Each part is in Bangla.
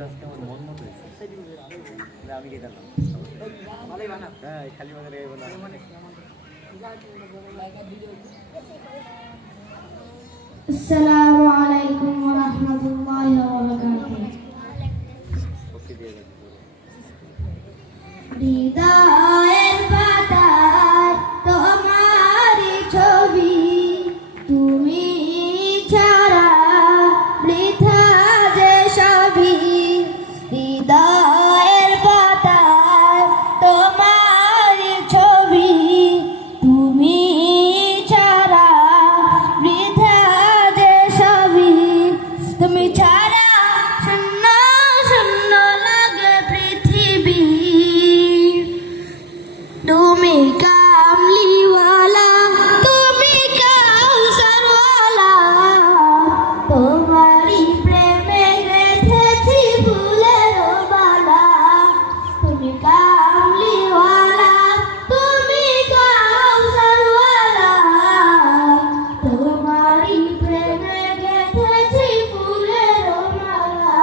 মন মতো আমি খেতাম হ্যাঁ খালি বাজারে আসসালামু আলাইকুম ওয়া রাহমাতুল্লাহি ওয়া বারাকাতুহু। হৃদয়ের পাতায় তোমারই ছবি, তুমি ছাড়া বৃথা যে সবই। হৃদয়ের পাতায় তোমারই ছবি, তুমি ছাড়া বৃথা যে সবই। তুমি ছাড়া শূন্য শূন্য লাগে পৃথিবী। তুমি কামলিওয়ালা, তুমি কাউসারওয়ালা, তোমারই প্রেমে গেঁথেছি ফুলের মালা। তুমি কামলিওয়ালা, তুমি কাউসারওয়ালা, তোমারই প্রেমে গেঁথেছি ফুলের মালা।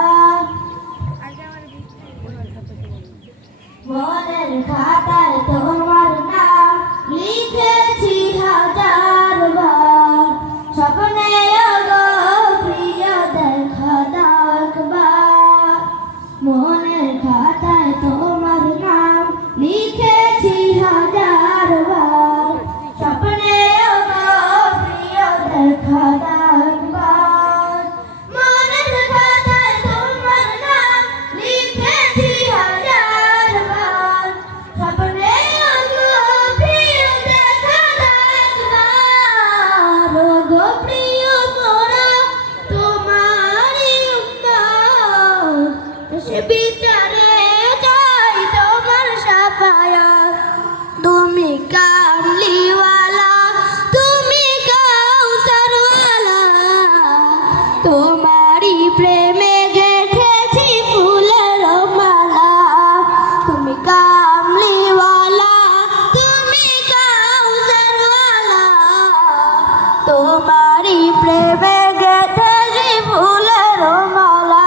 মনের খাতায় তোমার নাম লিখেছি হাজার বার, স্বপ্নে গো প্রিয় দেখা দাও একবার। মনের খাতায় তোমার নাম লিখেছি হাজার বার, স্বপ্নে গো প্রিয় দেখা দাও একবার। মনের খাতায় তোমার নাম লিখেছি হাজার বার, স্বপ্নে গো প্রিয় দেখা দাও একবার। গো প্রিয় মোরা তোমারই উম্মত, সে বিচারে চাই তোমার শাফায়াত। তুমি কামলিওয়ালা, তুমি কাউসারওয়ালা, তোমারই প্রেমে গেঁথেছি ফুলের মালা। তুমি কামলিওয়ালা, তুমি কাউসারওয়ালা, তোমারই প্রেমে গেঁথেছি ফুলের মালা।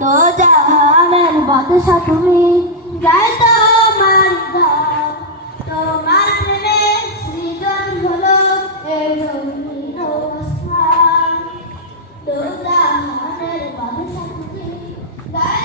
দো জাহানের বাদশা তুমি, গায়ে তোমার গান। তোমার প্রেমে সৃজন হলো এই জমিন ও আসমান। দো জাহানের বাদশা তুমি, গায়ে